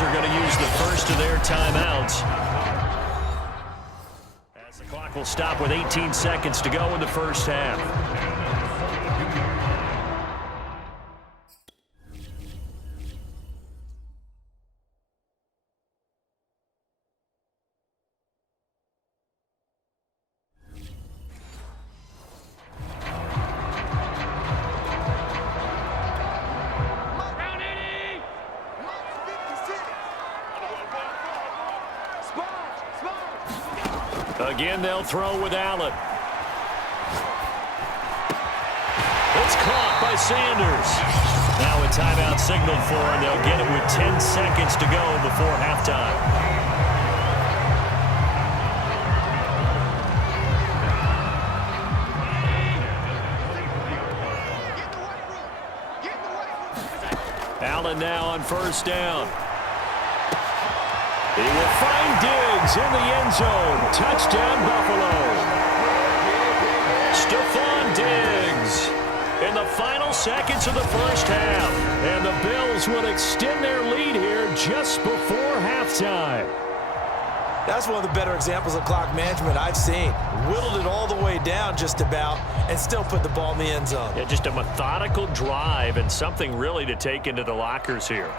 Bills are going to use the first of their timeouts. As the clock will stop with 18 seconds to go in the first half. Again, they'll throw with Allen. It's caught by Sanders. Now a timeout signaled for, and they'll get it with 10 seconds to go before halftime. Allen now on first down. He will find Diggs in the end zone. Touchdown, Buffalo. Stephon Diggs in the final seconds of the first half. And the Bills will extend their lead here just before halftime. That's one of the better examples of clock management I've seen. Whittled it all the way down just about and still put the ball in the end zone. Yeah, just a methodical drive and something really to take into the lockers here.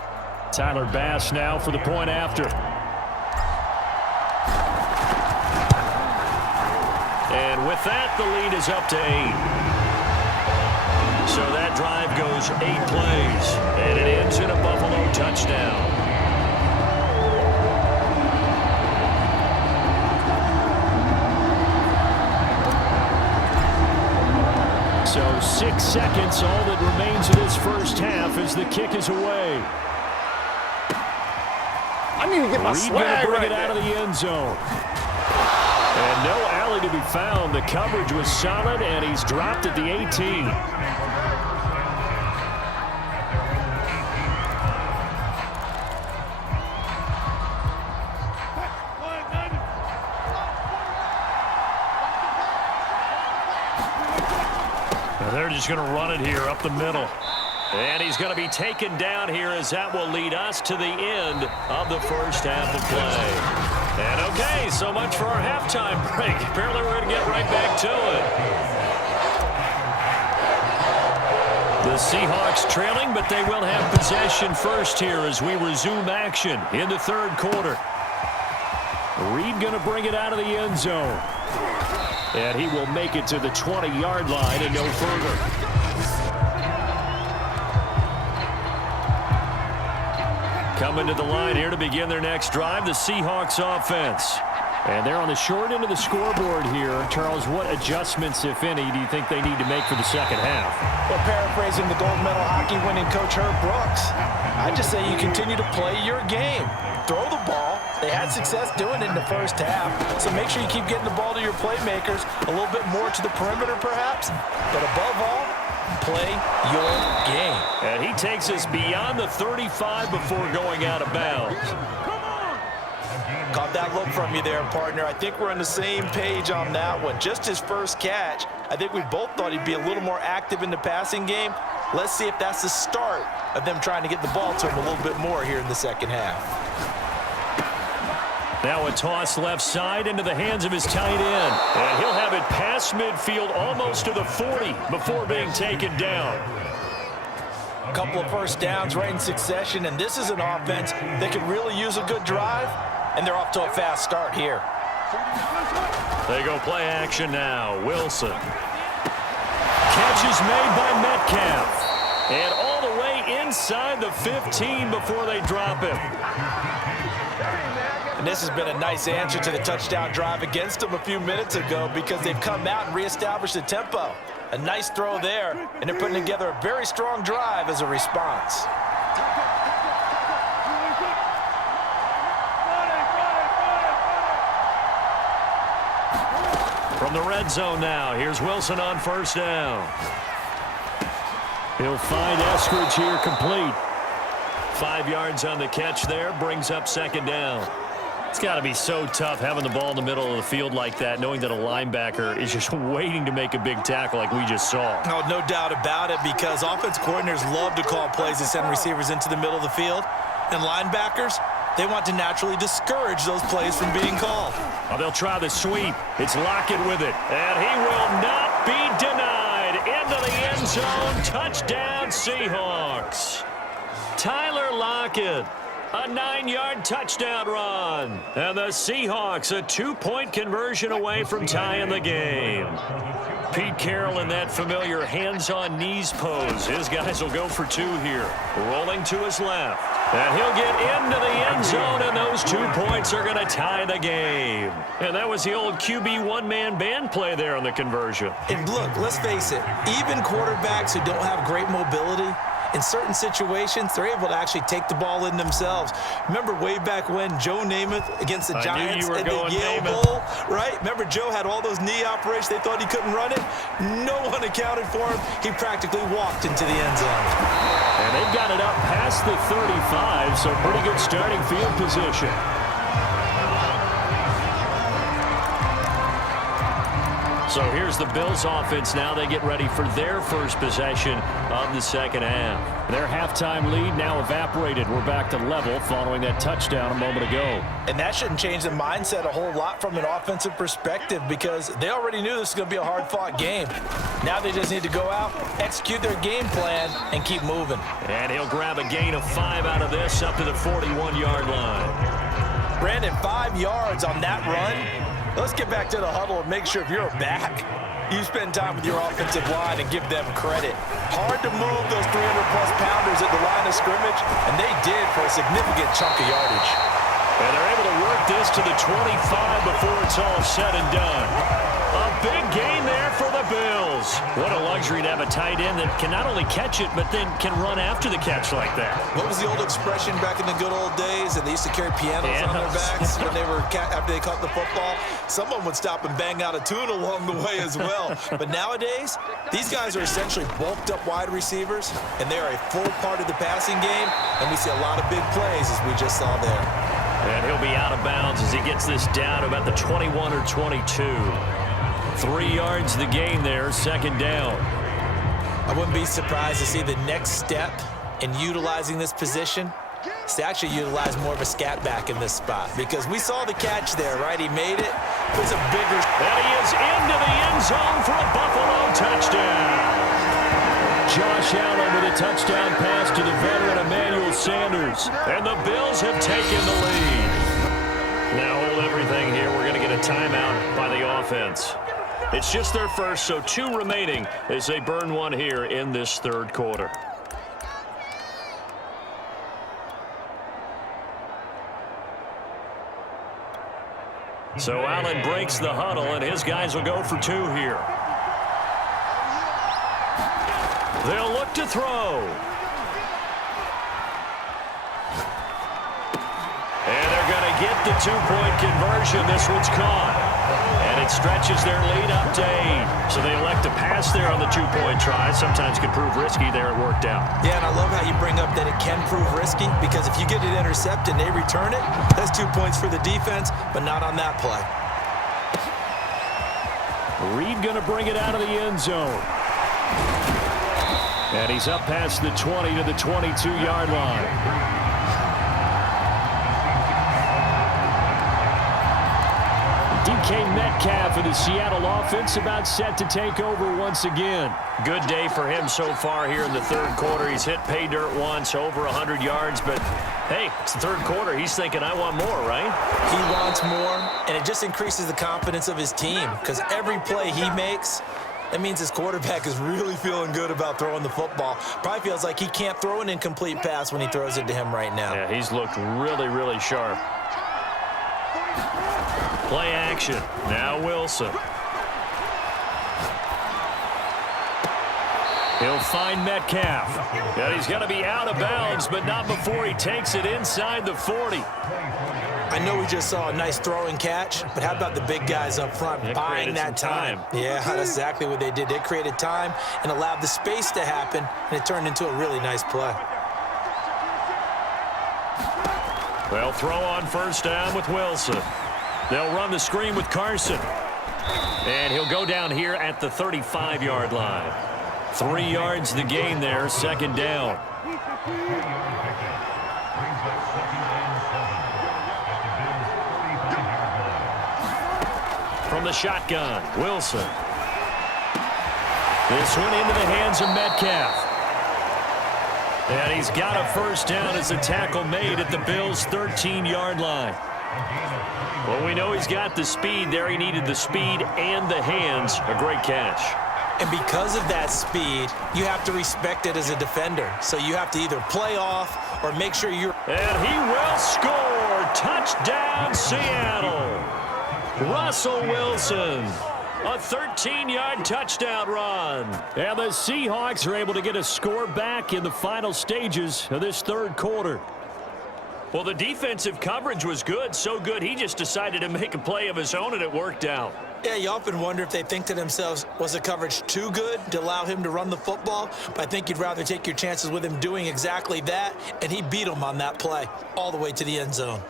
Tyler Bass now for the point after. And with that, the lead is up to 8. So that drive goes 8 plays, and it ends in a Buffalo touchdown. So 6 seconds, all that remains of this first half as the kick is away. I need to get my swag bring right it out there. of the end zone. And no alley to be found. The coverage was solid, and he's dropped at the 18. Now they're just going to run it here up the middle. And he's going to be taken down here as that will lead us to the end of the first half of play. And okay, so much for our halftime break. Apparently we're going to get right back to it. The Seahawks trailing, but they will have possession first here as we resume action in the third quarter. Reed going to bring it out of the end zone. And he will make it to the 20-yard line and no further. Coming to the line here to begin their next drive, the Seahawks offense. And they're on the short end of the scoreboard here. Charles, what adjustments, if any, do you think they need to make for the second half? Well, paraphrasing the gold medal hockey winning coach Herb Brooks, I just say you continue to play your game. Throw the ball. They had success doing it in the first half, so make sure you keep getting the ball to your playmakers, a little bit more to the perimeter perhaps, but above all, play your game. And he takes us beyond the 35 before going out of bounds. Caught that look from you there, partner. I think we're on the same page on that one. Just his first catch, I think we both thought he'd be a little more active in the passing game. Let's see if that's the start of them trying to get the ball to him a little bit more here in the second half. Now a toss left side into the hands of his tight end. And he'll have it past midfield almost to the 40 before being taken down. A couple of first downs right in succession, and this is an offense that could really use a good drive, and they're off to a fast start here. They go play action now. Wilson. Catch is made by Metcalf. And all the way inside the 15 before they drop him. And this has been a nice answer to the touchdown drive against them a few minutes ago because they've come out and reestablished the tempo. A nice throw there, and they're putting together a very strong drive as a response. From the red zone now, here's Wilson on first down. He'll find Eskridge here complete. 5 yards on the catch there, brings up second down. It's got to be so tough having the ball in the middle of the field like that, knowing that a linebacker is just waiting to make a big tackle like we just saw. No doubt about it, because offense coordinators love to call plays and send receivers into the middle of the field. And linebackers, they want to naturally discourage those plays from being called. Oh, they'll try the sweep. It's Lockett with it. And he will not be denied. Into the end zone. Touchdown, Seahawks. Tyler Lockett. A 9-yard touchdown run. And the Seahawks a 2-point conversion away from tying the game. Pete Carroll in that familiar hands-on knees pose. His guys will go for 2 here. Rolling to his left. And he'll get into the end zone, and those 2 points are going to tie the game. And that was the old QB one-man band play there on the conversion. And look, let's face it, even quarterbacks who don't have great mobility, in certain situations, they're able to actually take the ball in themselves. Remember way back when Joe Namath against the Giants in the Yale Bowl, right? Remember Joe had all those knee operations. They thought he couldn't run it. No one accounted for him. He practically walked into the end zone. And they've got it up past the 35, so pretty good starting field position. So here's the Bills offense now. They get ready for their first possession of the second half. Their halftime lead now evaporated. We're back to level following that touchdown a moment ago. And that shouldn't change the mindset a whole lot from an offensive perspective because they already knew this was going to be a hard-fought game. Now they just need to go out, execute their game plan, and keep moving. And he'll grab a gain of 5 out of this up to the 41-yard line. Brandon, 5 yards on that run. Let's get back to the huddle and make sure if you're a back, you spend time with your offensive line and give them credit. Hard to move those 300-plus pounders at the line of scrimmage, and they did for a significant chunk of yardage. And they're able to work this to the 25 before it's all said and done. A big gain there for the Bills. What a luxury to have a tight end that can not only catch it, but then can run after the catch like that. What was the old expression back in the good old days? And they used to carry pianos on their backs when they were after they caught the football. Someone would stop and bang out a tune along the way as well. But nowadays, these guys are essentially bulked up wide receivers, and they are a full part of the passing game. And we see a lot of big plays as we just saw there. And he'll be out of bounds as he gets this down to about the 21 or 22. 3 yards the gain there, second down. I wouldn't be surprised to see the next step in utilizing this position is to actually utilize more of a scat back in this spot because we saw the catch there, right? He made it. It was a bigger. And he is into the end zone for a Buffalo touchdown. Josh Allen with a touchdown pass to the veteran Emmanuel Sanders. And the Bills have taken the lead. Now hold everything here. We're going to get a timeout by the offense. It's just their first, so 2 remaining as they burn 1 here in this third quarter. So Allen breaks the huddle, and his guys will go for 2 here. They'll look to throw. And they're going to get the 2-point conversion. This one's caught. And it stretches their lead up to 8. So they elect to pass there on the 2-point try. Sometimes could prove risky. There it worked out. Yeah, and I love how you bring up that it can prove risky because if you get it intercepted and they return it, that's 2 points for the defense, but not on that play. Reed going to bring it out of the end zone. And he's up past the 20 to the 22-yard line. DK Metcalf of the Seattle offense about set to take over once again. Good day for him so far here in the third quarter. He's hit pay dirt once, over 100 yards, but hey, it's the third quarter. He's thinking, I want more, right? He wants more, and it just increases the confidence of his team because every play he makes, that means his quarterback is really feeling good about throwing the football. Probably feels like he can't throw an incomplete pass when he throws it to him right now. Yeah, he's looked really, really sharp. Play action. Now Wilson. He'll find Metcalf. And he's going to be out of bounds, but not before he takes it inside the 40. I know we just saw a nice throwing catch, but how about the big guys up front buying that time? Yeah, that's exactly what they did. They created time and allowed the space to happen, and it turned into a really nice play. They'll throw on first down with Wilson. They'll run the screen with Carson. And he'll go down here at the 35-yard line. 3 yards the gain there, second down. From the shotgun, Wilson. This one into the hands of Metcalf. And he's got a first down as a tackle made at the Bills' 13-yard line. Well, we know he's got the speed there. He needed the speed and the hands. A great catch. And because of that speed, you have to respect it as a defender. So you have to either play off or make sure you're... And he will score. Touchdown, Seattle. Russell Wilson. A 13-yard touchdown run. And the Seahawks are able to get a score back in the final stages of this third quarter. Well, the defensive coverage was good, so good he just decided to make a play of his own, and it worked out. Yeah, you often wonder if they think to themselves, was the coverage too good to allow him to run the football? But I think you'd rather take your chances with him doing exactly that, and he beat him on that play all the way to the end zone.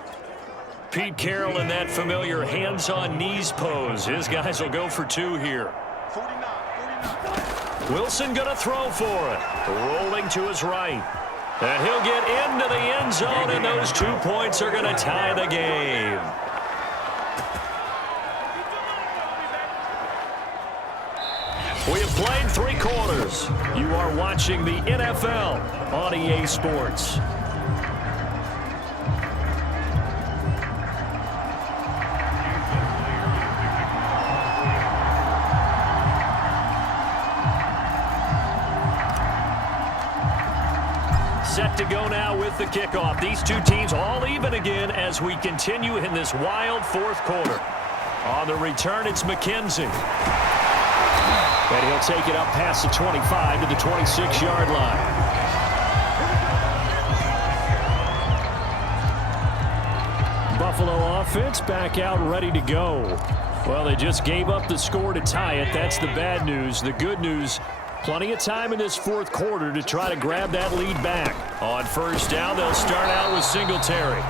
Pete Carroll in that familiar hands-on-knees pose. His guys will go for two here. Wilson going to throw for it. Rolling to his right. And he'll get into the end zone, and those 2 points are going to tie the game. We have played 3 quarters. You are watching the NFL on EA Sports. Set to go now with the kickoff. These two teams all even again as we continue in this wild fourth quarter. On the return, it's McKenzie. And he'll take it up past the 25 to the 26-yard line. Buffalo offense back out ready to go. Well, they just gave up the score to tie it. That's the bad news. The good news, plenty of time in this fourth quarter to try to grab that lead back. On first down, they'll start out with Singletary.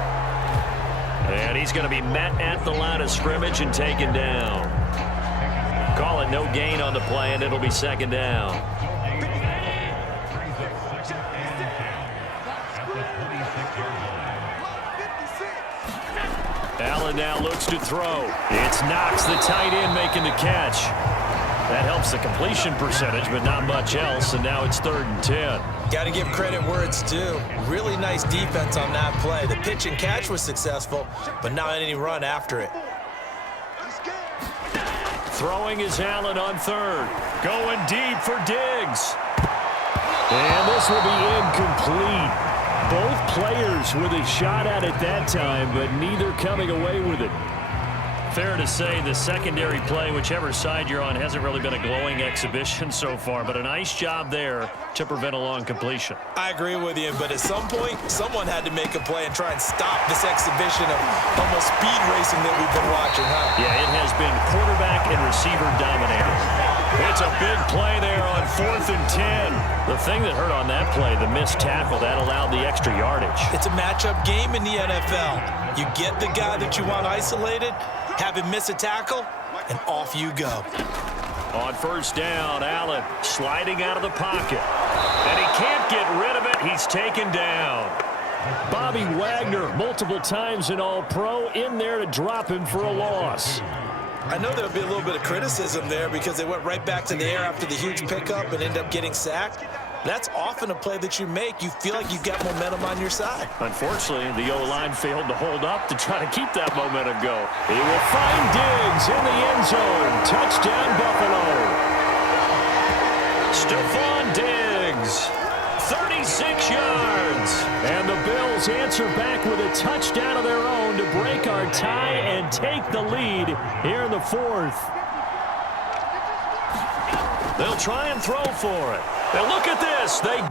And he's going to be met at the line of scrimmage and taken down. Call it no gain on the play, and it'll be second down. Allen now looks to throw. It's Knox, the tight end, making the catch. That helps the completion percentage, but not much else, and now it's 3rd and 10. Got to give credit where it's due. Really nice defense on that play. The pitch and catch was successful, but not any run after it. Throwing is Allen on 3rd. Going deep for Diggs. And this will be incomplete. Both players with a shot at it that time, but neither coming away with it. Fair to say the secondary play, whichever side you're on, hasn't really been a glowing exhibition so far, but a nice job there to prevent a long completion. I agree with you, but at some point, someone had to make a play and try and stop this exhibition of almost speed racing that we've been watching, huh? Yeah, it has been quarterback and receiver dominated. It's a big play there on 4th and 10. The thing that hurt on that play, the missed tackle, that allowed the extra yardage. It's a matchup game in the NFL. You get the guy that you want isolated, have him miss a tackle, and off you go. On first down, Allen sliding out of the pocket. And he can't get rid of it. He's taken down. Bobby Wagner, multiple times an All-Pro, in there to drop him for a loss. I know there'll be a little bit of criticism there because they went right back to the air after the huge pickup and ended up getting sacked. That's often a play that you make. You feel like you've got momentum on your side. Unfortunately, the O-line failed to hold up to try to keep that momentum going. He will find Diggs in the end zone. Touchdown, Buffalo. Stephon Diggs, 36 yards. And the Bills answer back with a touchdown of their own to break our tie and take the lead here in the fourth. They'll try and throw for it. And look at this. They